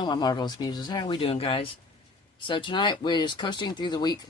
Hello, my marvelous muses. How are we doing, guys? So tonight we're just coasting through the week,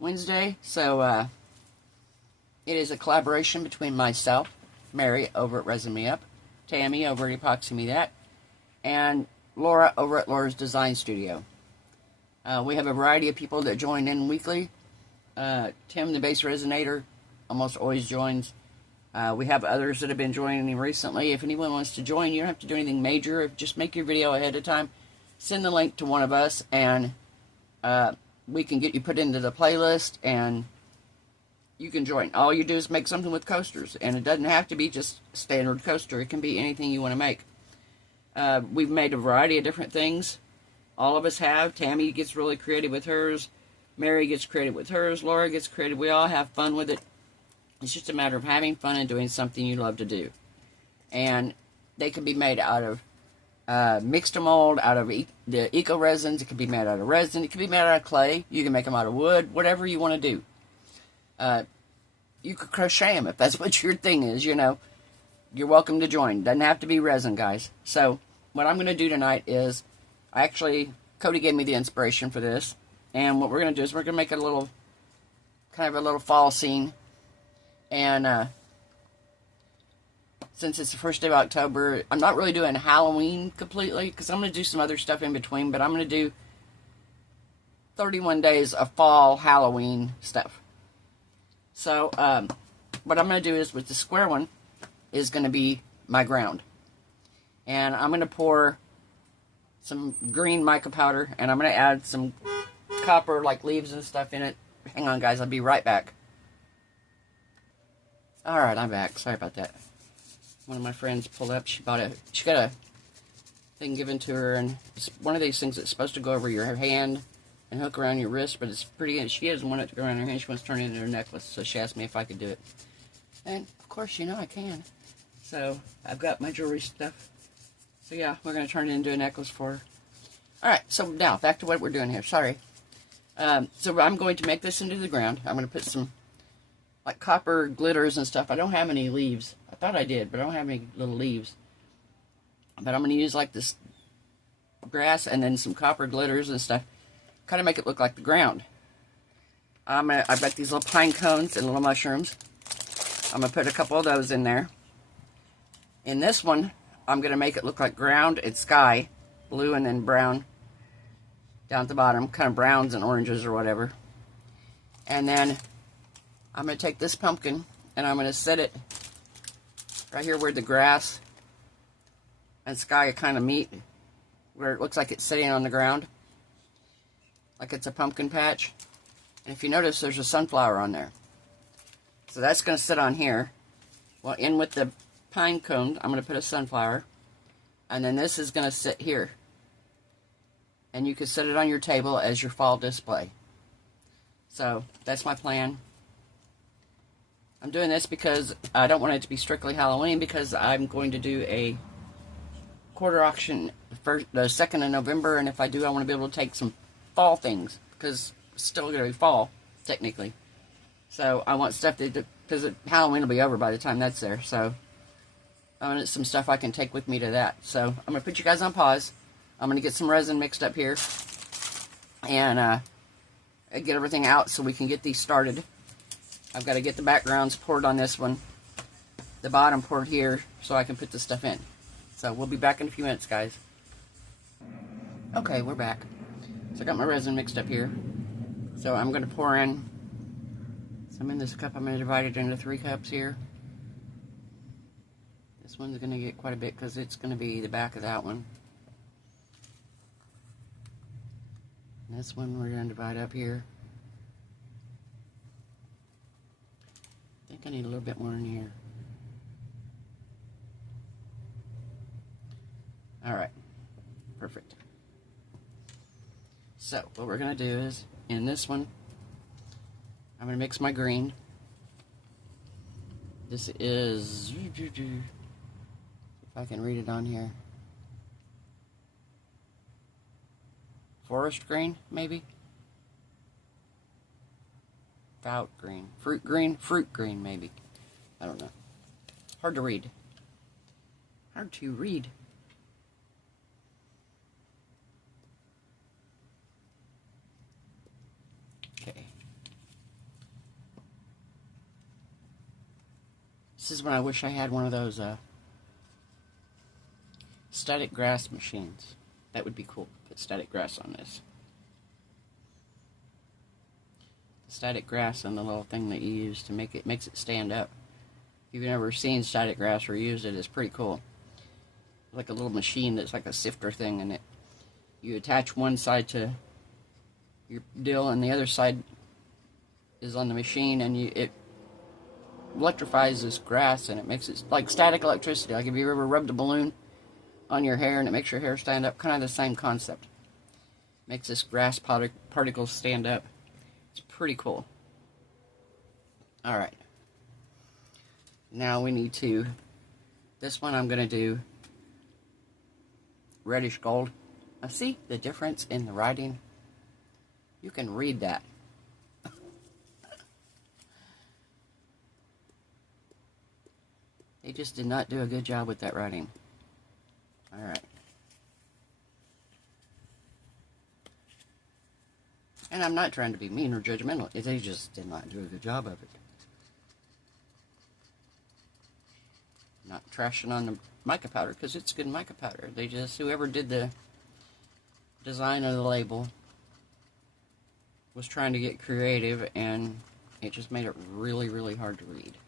Wednesday. So it is a collaboration between myself, Mary over at Resin Me Up, Tammy over at Epoxy Me That, and Laura over at Laura's Design Studio. We have a variety of people that join in weekly. Tim, the bass resonator, almost always joins. We have others that have been joining recently. If anyone wants to join, you don't have to do anything major. Just make your video ahead of time. Send the link to one of us, and we can get you put into the playlist, and you can join. All you do is make something with coasters, and it doesn't have to be just standard coaster. It can be anything you want to make. We've made a variety of different things. All of us have. Tammy gets really creative with hers. Mary gets creative with hers. Laura gets creative. We all have fun with it. It's just a matter of having fun and doing something you love to do. And they can be made out of mixed mold, out of the eco resins. It can be made out of resin. It can be made out of clay. You can make them out of wood. Whatever you want to do. You could crochet them if that's what your thing is, you know. You're welcome to join. Doesn't have to be resin, guys. So what I'm going to do tonight is, Cody gave me the inspiration for this. And what we're going to do is we're going to make a little, kind of a little fall scene. And since it's the first day of October, I'm not really doing Halloween completely, because I'm going to do some other stuff in between, but I'm going to do 31 days of fall Halloween stuff. So what I'm going to do is, with the square one, is going to be my ground. And I'm going to pour some green mica powder, and I'm going to add some copper, like leaves and stuff in it. Hang on, guys, I'll be right back. Alright, I'm back. Sorry about that. One of my friends pulled up. She got a thing given to her, and it's one of these things that's supposed to go over your hand and hook around your wrist, but it's pretty. She doesn't want it to go around her hand. She wants to turn it into her necklace, so she asked me if I could do it. And, of course, you know I can. So, I've got my jewelry stuff. So, yeah, we're going to turn it into a necklace for her. Alright, so now, back to what we're doing here. Sorry. So, I'm going to make this into the ground. I'm going to put some like copper glitters and stuff. I don't have any leaves. I thought I did, but I don't have any little leaves. But I'm going to use like this grass and then some copper glitters and stuff. Kind of make it look like the ground. I've got these little pine cones and little mushrooms. I'm going to put a couple of those in there. In this one, I'm going to make it look like ground and sky. Blue and then brown down at the bottom. Kind of browns and oranges or whatever. And then I'm going to take this pumpkin and I'm going to set it right here where the grass and sky kind of meet, where it looks like it's sitting on the ground, like it's a pumpkin patch. And if you notice, there's a sunflower on there. So that's going to sit on here. Well, in with the pine cone, I'm going to put a sunflower. And then this is going to sit here. And you can set it on your table as your fall display. So that's my plan. I'm doing this because I don't want it to be strictly Halloween, because I'm going to do a quarter auction the 2nd of November, and if I do, I want to be able to take some fall things, because it's still going to be fall, technically. So I want stuff that, because Halloween will be over by the time that's there, so I want some stuff I can take with me to that. So I'm going to put you guys on pause. I'm going to get some resin mixed up here, and get everything out so we can get these started. I've got to get the backgrounds poured on this one, the bottom poured here, so I can put the stuff in. So we'll be back in a few minutes, guys. Okay, we're back. So I got my resin mixed up here. So I'm going to pour in some in this cup. I'm going to divide it into 3 cups here. This one's going to get quite a bit because it's going to be the back of that one. And this one we're going to divide up here. I think I need a little bit more in here. Alright, perfect. So, what we're going to do is, in this one, I'm going to mix my green. This is, if I can read it on here, forest green, maybe? Fruit green, maybe. I don't know. Hard to read. This is when I wish I had one of those static grass machines. That would be cool. Put static grass on this. The static grass and the little thing that you use to make it makes it stand up. If you've never seen static grass or used it, it's pretty cool. Like a little machine that's like a sifter thing, and you attach one side to your dill and the other side is on the machine, and it electrifies this grass, and it makes it like static electricity. Like if you ever rubbed a balloon on your hair and it makes your hair stand up, kind of the same concept. Makes this grass particles stand up. It's pretty cool. Alright. Now we need to, this one I'm going to do reddish gold. Now see the difference in the writing? You can read that. They just did not do a good job with that writing. Alright. And I'm not trying to be mean or judgmental. They just did not do a good job of it. Not trashing on the mica powder, because it's good mica powder. They just, whoever did the design of the label was trying to get creative, and it just made it really, really hard to read.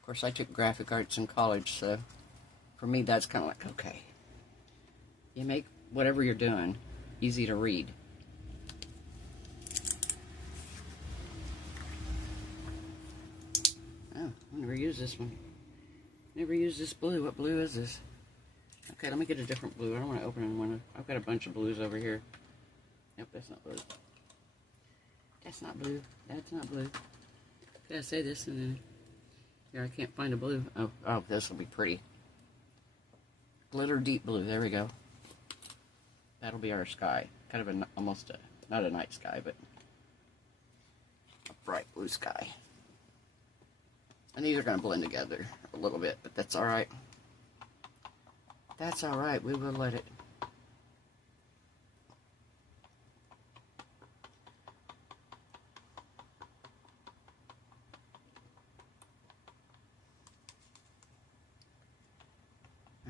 Of course, I took graphic arts in college, so for me that's kind of like, okay, you make whatever you're doing easy to read. Oh, I never used this one. Never used this blue. What blue is this? Okay, let me get a different blue. I don't want to open one. I've got a bunch of blues over here. Nope, that's not blue. That's not blue. That's not blue. Did I say this and then here I can't find a blue. Oh, this will be pretty. Glitter deep blue. There we go. That'll be our sky. Kind of almost not a night sky, but a bright blue sky. And these are going to blend together a little bit, but that's alright. That's alright. We will let it.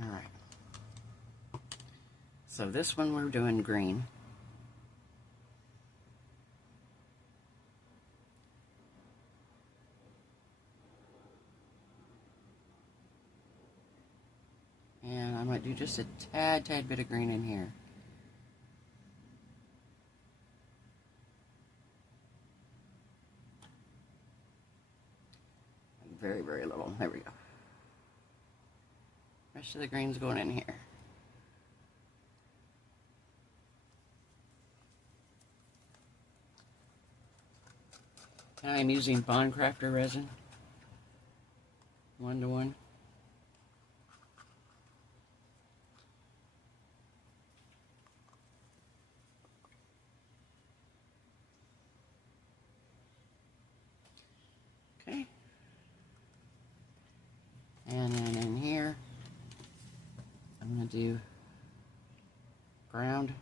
Alright. So this one we're doing green. And I might do just a tad bit of green in here. Very, very little. There we go. Rest of the green's going in here. And I'm using Bond Crafter resin. 1:1. Okay. And then in here, I'm going to do ground.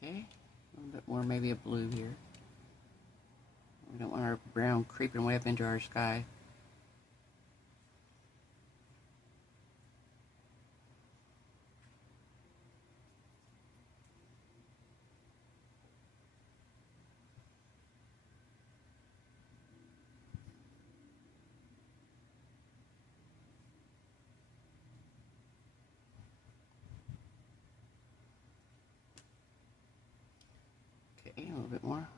Okay, a little bit more, maybe a blue here. We don't want our brown creeping way up into our sky. Okay, a little bit more.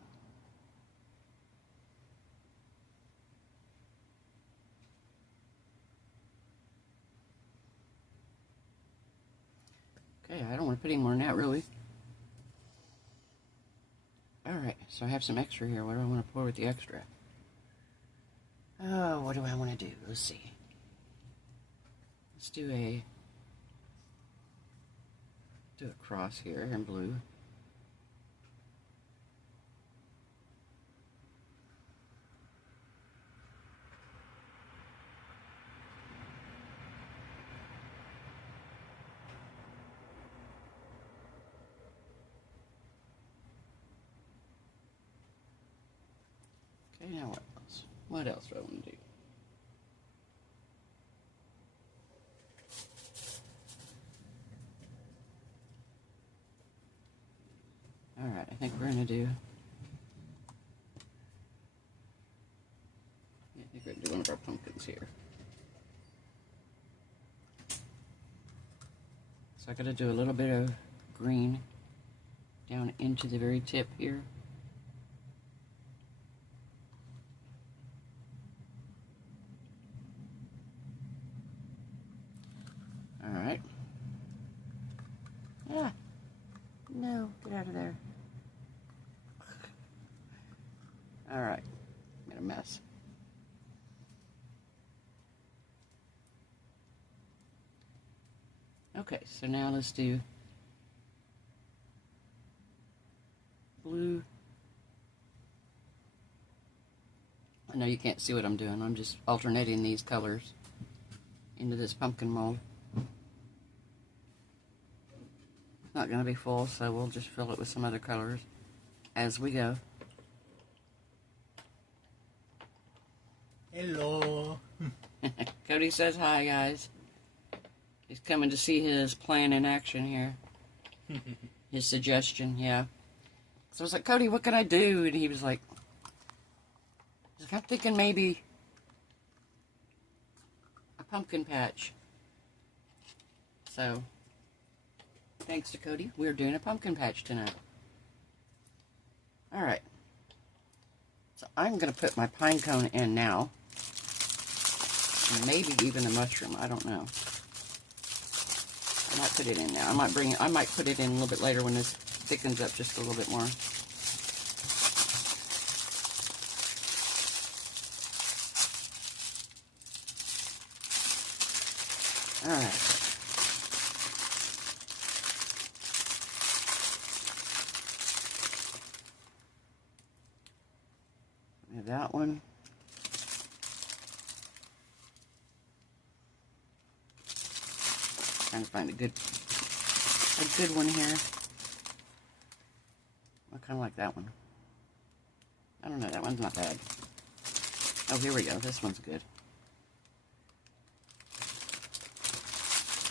Okay, I don't want to put any more than that, really. Alright, so I have some extra here. What do I want to pour with the extra? Oh, what do I want to do? Let's see. Let's do a cross here in blue. now what else? What else do I want to do? Alright, I think we're going to do... I think we're going to do one of our pumpkins here. So I got to do a little bit of green down into the very tip here. Alright. Ah, no, get out of there. Alright, made a mess. Okay, so now let's do blue. I know you can't see what I'm doing. I'm just alternating these colors into this pumpkin mold. It's not going to be full, so we'll just fill it with some other colors as we go. Hello. Cody says hi, guys. He's coming to see his plan in action here. His suggestion, yeah. So I was like, Cody, what can I do? And he was like, I'm thinking maybe a pumpkin patch. So, thanks to Cody, we're doing a pumpkin patch tonight. Alright. So I'm going to put my pine cone in now. And maybe even a mushroom, I don't know. I might put it in now. I might put it in a little bit later when this thickens up just a little bit more. Alright. That one. Trying to find a good one here. I kind of like that one. I don't know, that one's not bad. Oh, here we go. This one's good.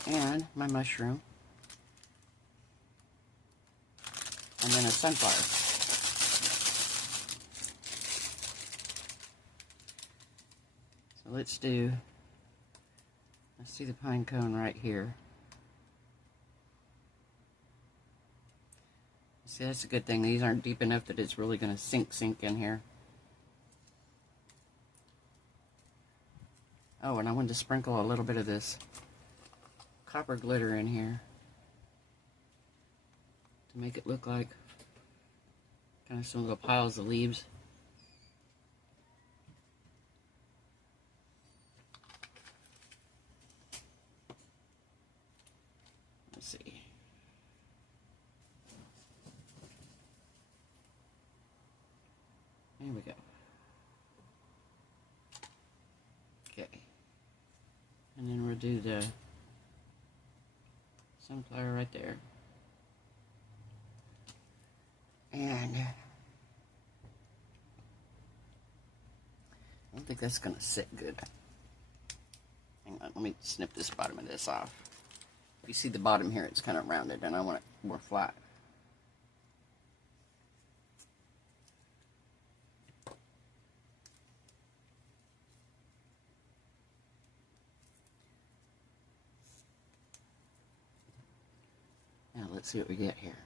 And my mushroom. And then a sunflower. So let's do the pine cone right here. See, that's a good thing. These aren't deep enough that it's really going to sink in here. Oh, and I wanted to sprinkle a little bit of this copper glitter in here to make it look like kind of some little piles of leaves. Let's see. There we go. Okay. And then we'll do the sunflower right there. And I don't think that's going to sit good. Hang on, let me snip this bottom of this off. You see the bottom here, it's kind of rounded, and I want it more flat. Now let's see what we get here.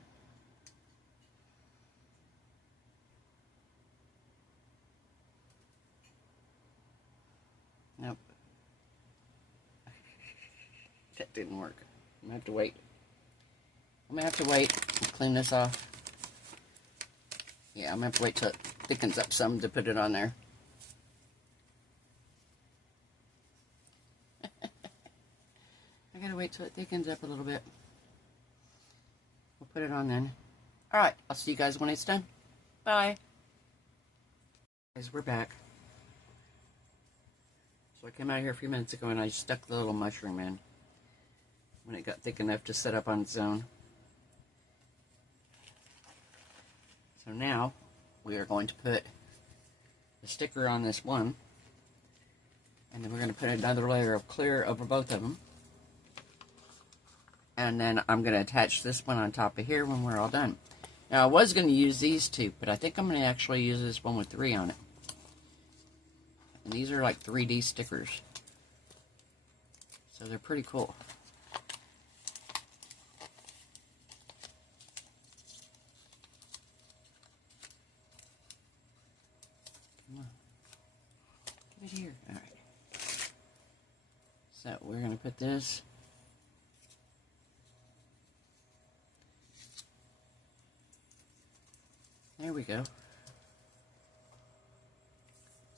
Nope. That didn't work. I'm going to have to wait. I'm going to have to wait to clean this off. Yeah, I'm going to have to wait till it thickens up some to put it on there. I got to wait till it thickens up a little bit. We'll put it on then. Alright, I'll see you guys when it's done. Bye. Guys, we're back. So I came out here a few minutes ago and I stuck the little mushroom in when it got thick enough to set up on its own. So now we are going to put the sticker on this one. And then we're going to put another layer of clear over both of them. And then I'm going to attach this one on top of here when we're all done. Now, I was going to use these two, but I think I'm going to actually use this one with 3 on it. And these are like 3D stickers. So they're pretty cool. Come on. Give it here. All right. So we're going to put this. There we go.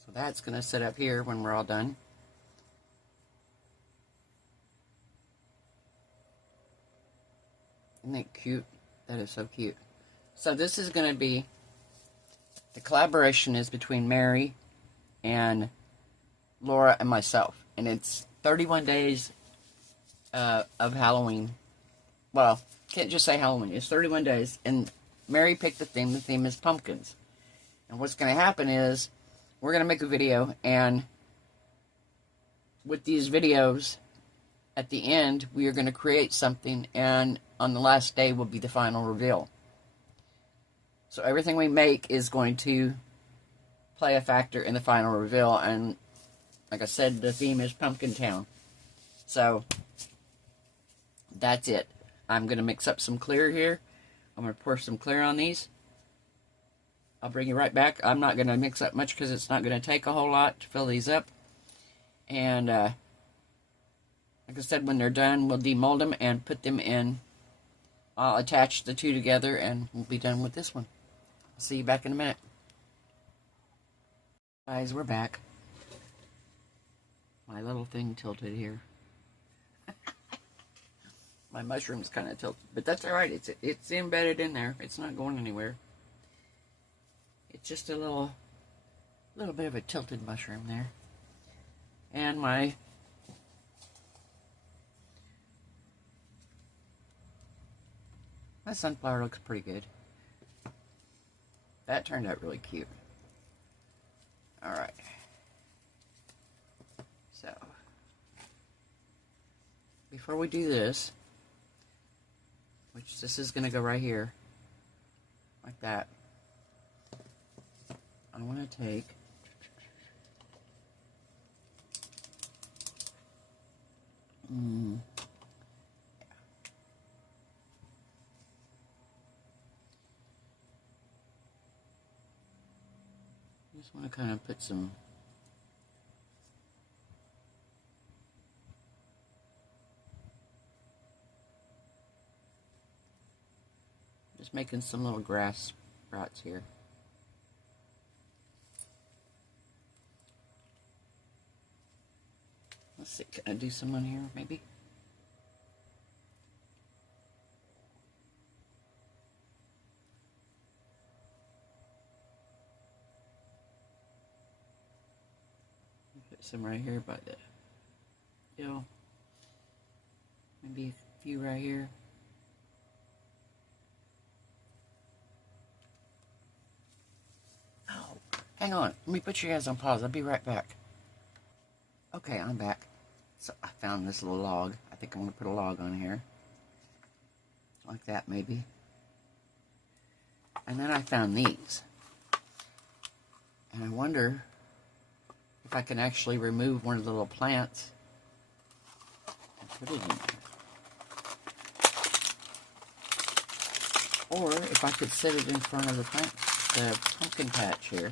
So that's going to sit up here when we're all done. Isn't that cute? That is so cute. So this is going to be, the collaboration is between Mary and Laura and myself. And it's 31 days of Halloween. Well, can't just say Halloween. It's 31 days. And Mary picked the theme. The theme is pumpkins. And what's going to happen is we're going to make a video. And with these videos, at the end, we are going to create something. And on the last day will be the final reveal. So everything we make is going to play a factor in the final reveal. And like I said, the theme is Pumpkin Town. So that's it. I'm going to mix up some clear here. I'm going to pour some clear on these. I'll bring you right back. I'm not going to mix up much because it's not going to take a whole lot to fill these up. And like I said, when they're done, we'll demold them and put them in. I'll attach the two together and we'll be done with this one. I'll see you back in a minute. Guys, we're back. My little thing tilted here. My mushroom's kind of tilted, but that's all right. It's embedded in there. It's not going anywhere. It's just a little bit of a tilted mushroom there. And my sunflower looks pretty good. That turned out really cute. All right. So before we do this, which this is going to go right here, like that, I want to take just want to kind of put some making some little grass sprouts here. Let's see, can I do some on here maybe? Put some right here by the hill. Maybe a few right here. Hang on, let me put you guys on pause. I'll be right back. Okay, I'm back. So I found this little log. I think I'm going to put a log on here. Like that, maybe. And then I found these. And I wonder if I can actually remove one of the little plants and put it in there. Or if I could set it in front of the pumpkin patch here.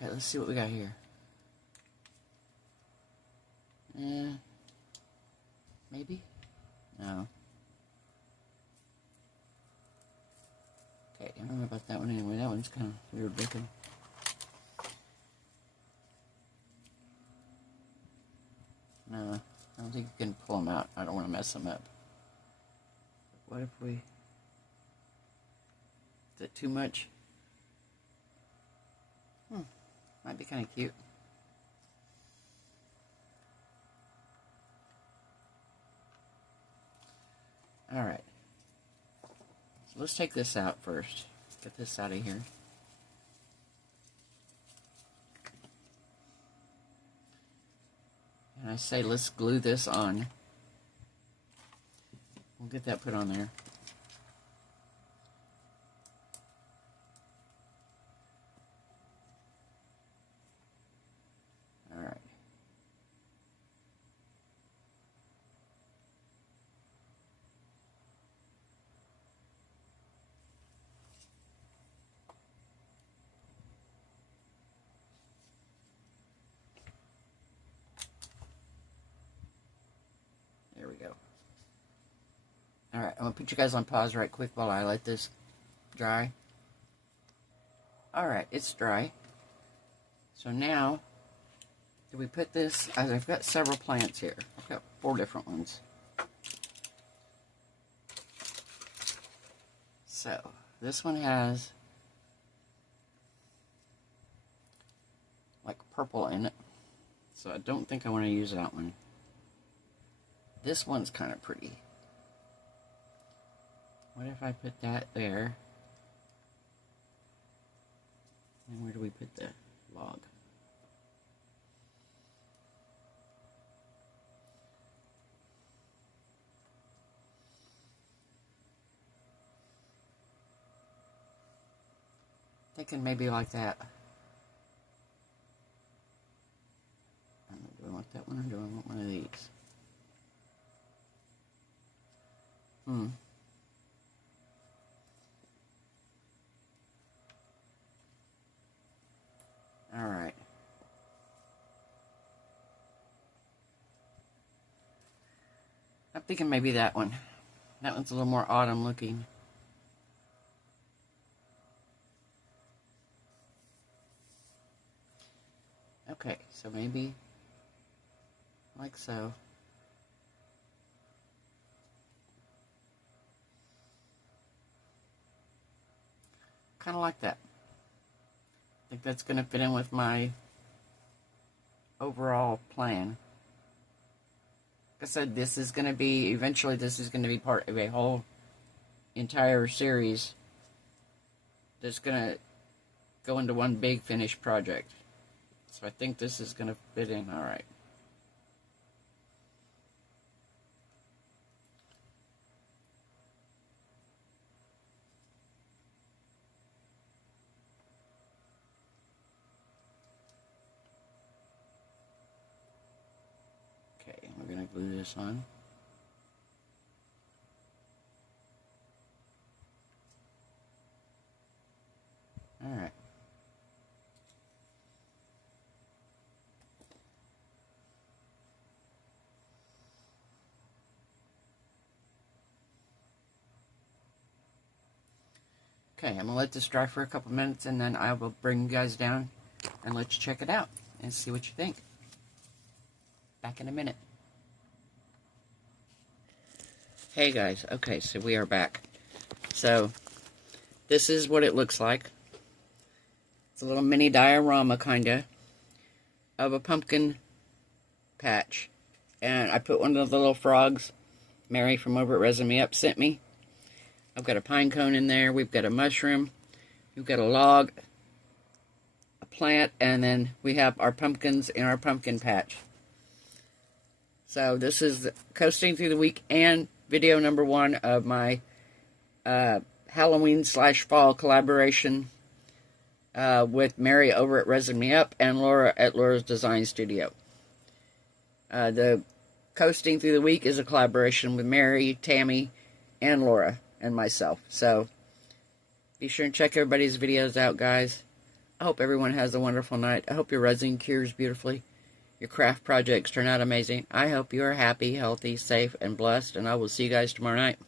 Okay, let's see what we got here. Maybe? No. Okay, I don't know about that one anyway. That one's kind of weird looking. No, I don't think you can pull them out. I don't want to mess them up. What if we... Is that too much? Might be kind of cute. Alright. So let's take this out first. Get this out of here. And I say let's glue this on. We'll get that put on there. Alright. There we go. Alright, I'm going to put you guys on pause right quick while I let this dry. Alright, it's dry. So now, do we put this, I've got several plants here. I've got 4 different ones. So, this one has like purple in it. So I don't think I want to use that one. This one's kind of pretty. What if I put that there? And where do we put the log? Thinking maybe like that. I don't know, do I want that one or do I want one of these? Alright. I'm thinking maybe that one. That one's a little more autumn looking. Okay, so maybe like so. Kind of like that. I think that's going to fit in with my overall plan. Like I said, this is going to be, eventually this is going to be part of a whole entire series that's going to go into one big finished project. So I think this is going to fit in alright. Okay, we're going to glue this on. Alright. Okay, I'm going to let this dry for a couple minutes and then I will bring you guys down and let you check it out and see what you think. Back in a minute. Hey guys, okay, so we are back. So, this is what it looks like. It's a little mini diorama, kinda, of a pumpkin patch. And I put one of the little frogs Mary from over at Resin Me Up sent me. I've got a pine cone in there, we've got a mushroom, we've got a log, a plant, and then we have our pumpkins in our pumpkin patch. So this is Coasting Through the Week and video number 1 of my Halloween/fall collaboration with Mary over at Resin Me Up and Laura at Laura's Design Studio. The Coasting Through the Week is a collaboration with Mary, Tammy, and Laura and myself. So be sure and check everybody's videos out, guys. I hope everyone has a wonderful night. I hope your resin cures beautifully. Your craft projects turn out amazing. I hope you are happy, healthy, safe, and blessed. And I will see you guys tomorrow night.